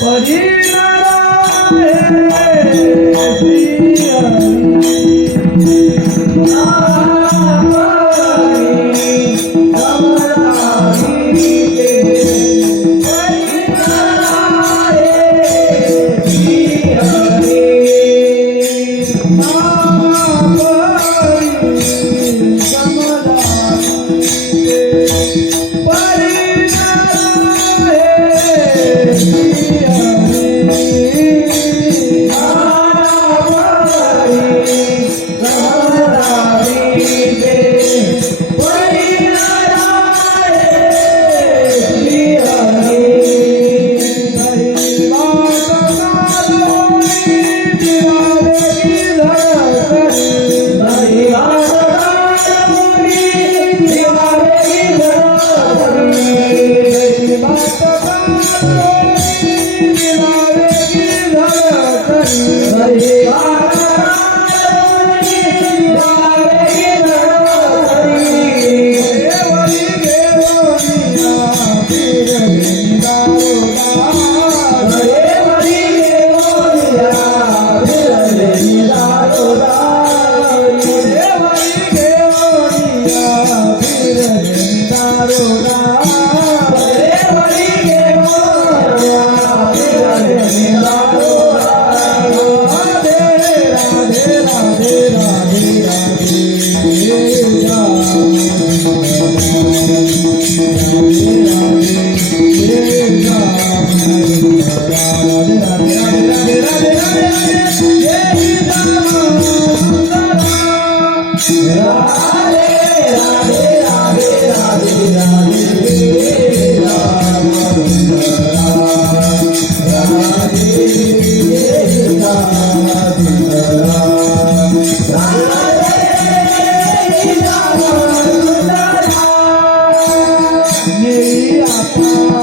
But if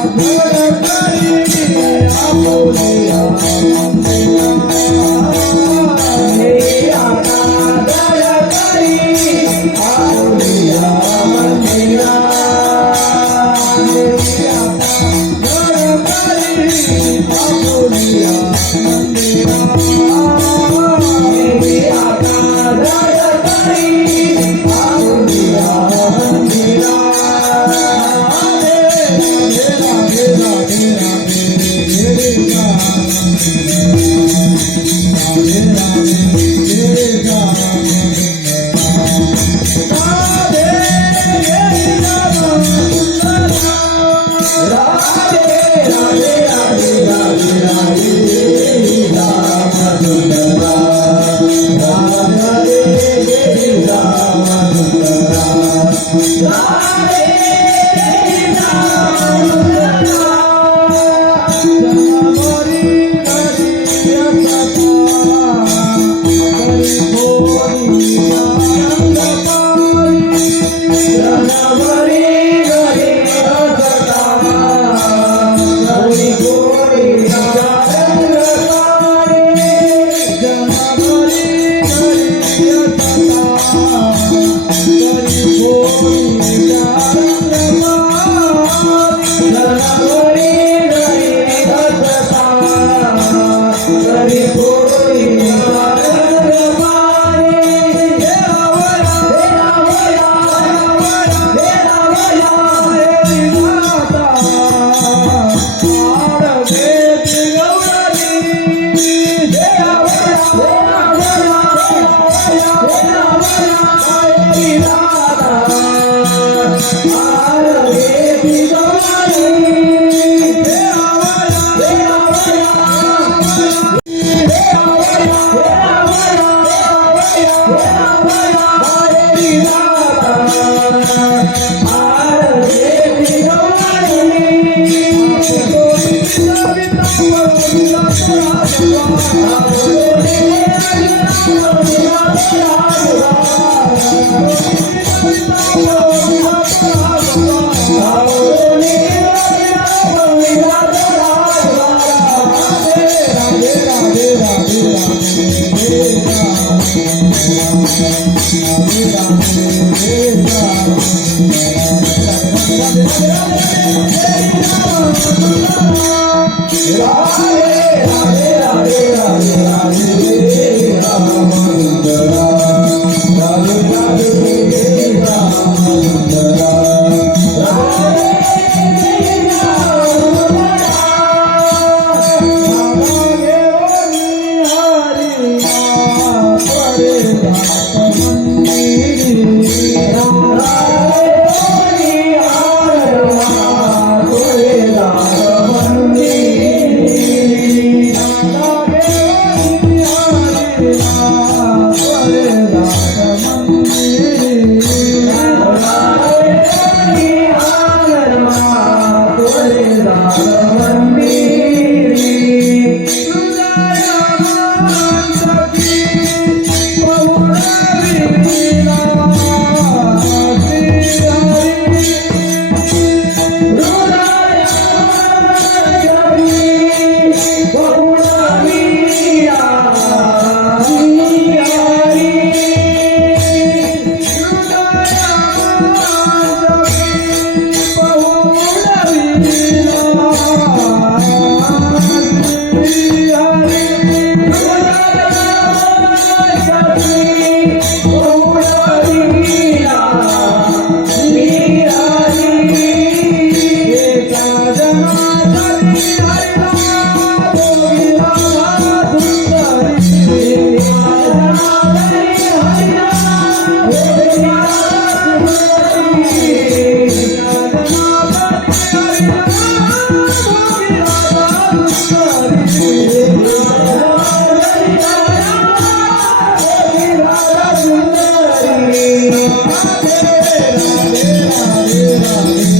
I'm gonna be a Yeah. Radhe Thank you.